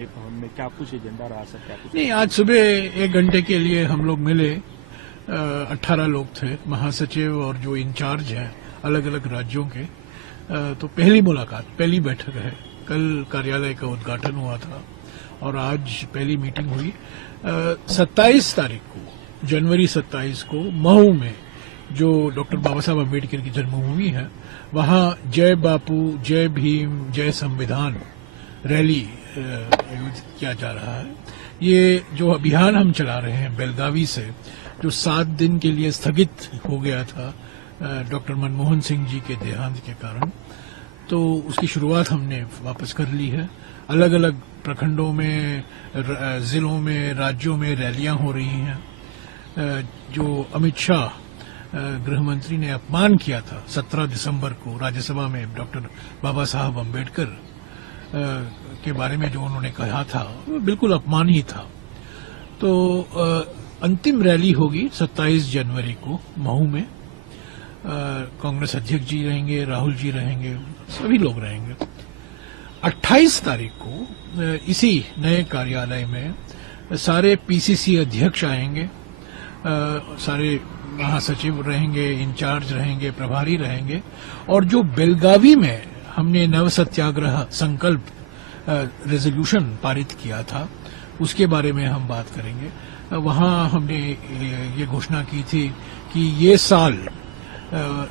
में क्या कुछ एजेंडा रहा सर? क्या कुछ नहीं, आज सुबह 1 घंटे के लिए हम लोग मिले। 18 लोग थे, महासचिव और जो इंचार्ज हैं अलग अलग राज्यों के। तो पहली मुलाकात, पहली बैठक है। कल कार्यालय का उद्घाटन हुआ था और आज पहली मीटिंग हुई। 27 तारीख को, जनवरी 27 को महू में जो डॉक्टर बाबा साहब अम्बेडकर की जन्मभूमि है, वहां जय बापू, जय भीम, जय संविधान रैली आयोजित किया जा रहा है। ये जो अभियान हम चला रहे हैं बेलगावी से, जो 7 दिन के लिए स्थगित हो गया था डॉक्टर मनमोहन सिंह जी के देहांत के कारण, तो उसकी शुरुआत हमने वापस कर ली है। अलग अलग प्रखंडों में, जिलों में, राज्यों में रैलियां हो रही हैं। जो अमित शाह गृह मंत्री ने अपमान किया था 17 दिसंबर को राज्यसभा में डॉक्टर बाबा साहब अम्बेडकर के बारे में, जो उन्होंने कहा था, वो बिल्कुल अपमान ही था। तो अंतिम रैली होगी 27 जनवरी को महू में। कांग्रेस अध्यक्ष जी रहेंगे, राहुल जी रहेंगे, सभी लोग रहेंगे। 28 तारीख को इसी नए कार्यालय में सारे पीसीसी अध्यक्ष आएंगे, सारे महासचिव रहेंगे, इंचार्ज रहेंगे, प्रभारी रहेंगे। और जो बेलगावी में हमने नव सत्याग्रह संकल्प रेजोल्यूशन पारित किया था, उसके बारे में हम बात करेंगे। वहां हमने ये घोषणा की थी कि ये साल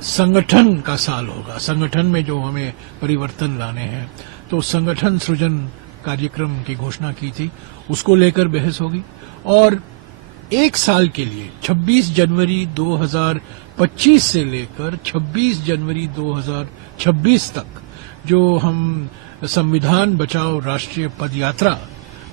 संगठन का साल होगा। संगठन में जो हमें परिवर्तन लाने हैं, तो संगठन सृजन कार्यक्रम की घोषणा की थी, उसको लेकर बहस होगी। और 1 साल के लिए 26 जनवरी 2025 से लेकर 26 जनवरी 2026 तक जो हम संविधान बचाओ राष्ट्रीय पदयात्रा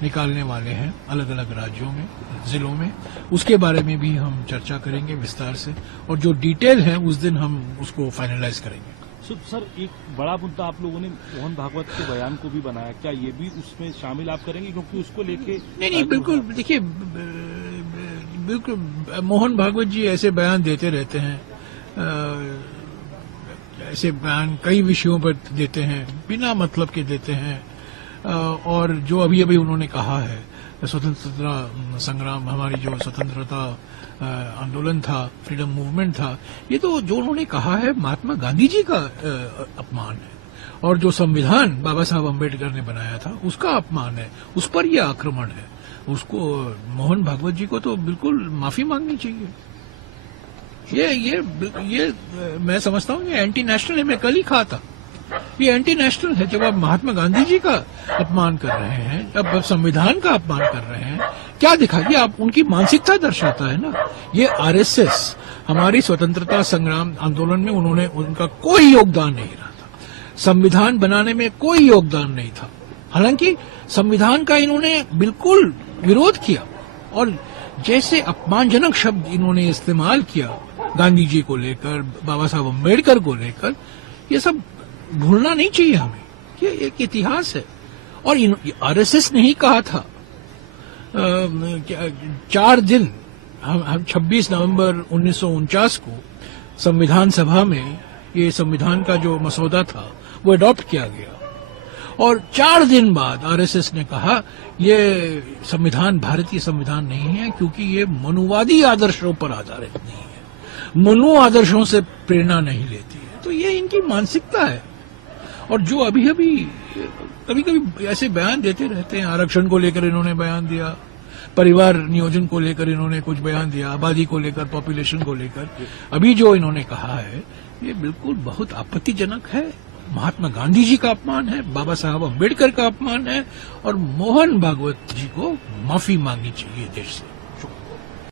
निकालने वाले हैं अलग अलग राज्यों में, जिलों में, उसके बारे में भी हम चर्चा करेंगे विस्तार से। और जो डिटेल है उस दिन हम उसको फाइनलाइज करेंगे। सर, एक बड़ा मुद्दा आप लोगों ने मोहन भागवत के बयान को भी बनाया, क्या ये भी उसमें शामिल आप करेंगे? क्योंकि उसको लेके नहीं, बिल्कुल। देखिए, बिल्कुल मोहन भागवत जी ऐसे बयान देते रहते हैं। ऐसे बयान कई विषयों पर देते हैं, बिना मतलब के देते हैं। और जो अभी अभी उन्होंने कहा है, स्वतंत्रता संग्राम, हमारी जो स्वतंत्रता आंदोलन था, फ्रीडम मूवमेंट था, ये तो जो उन्होंने कहा है महात्मा गांधी जी का अपमान है। और जो संविधान बाबा साहब अम्बेडकर ने बनाया था, उसका अपमान है, उस पर यह आक्रमण है। उसको, मोहन भागवत जी को तो बिल्कुल माफी मांगनी चाहिए। ये मैं समझता हूँ ये एंटी नेशनल है। मैं कल ही कहा था, ये एंटी नेशनल है। जब आप महात्मा गांधी जी का अपमान कर रहे हैं, जब आप संविधान का अपमान कर रहे हैं, क्या दिखा? ये आप उनकी मानसिकता दर्शाता है ना। ये आरएसएस, हमारी स्वतंत्रता संग्राम आंदोलन में उनका कोई योगदान नहीं रहा था। संविधान बनाने में कोई योगदान नहीं था। हालांकि संविधान का इन्होंने बिल्कुल विरोध किया और जैसे अपमानजनक शब्द इन्होंने इस्तेमाल किया गांधी जी को लेकर, बाबा साहब अम्बेडकर को लेकर, ये सब भूलना नहीं चाहिए हमें। ये एक इतिहास है। और आरएसएस ने ही कहा था 4 दिन, हम 26 नवंबर 1949 को संविधान सभा में ये संविधान का जो मसौदा था वो अडॉप्ट किया गया। और 4 दिन बाद आरएसएस ने कहा ये संविधान भारतीय संविधान नहीं है, क्योंकि ये मनुवादी आदर्शों पर आधारित नहीं है, मनु आदर्शों से प्रेरणा नहीं लेती है। तो ये इनकी मानसिकता है। और जो अभी कभी कभी ऐसे बयान देते रहते हैं, आरक्षण को लेकर इन्होंने बयान दिया, परिवार नियोजन को लेकर इन्होंने कुछ बयान दिया, आबादी को लेकर, पॉपुलेशन को लेकर। अभी जो इन्होंने कहा है ये बिल्कुल बहुत आपत्तिजनक है। महात्मा गांधी जी का अपमान है, बाबा साहब अम्बेडकर का अपमान है, और मोहन भागवत जी को माफी मांगनी चाहिए देश से।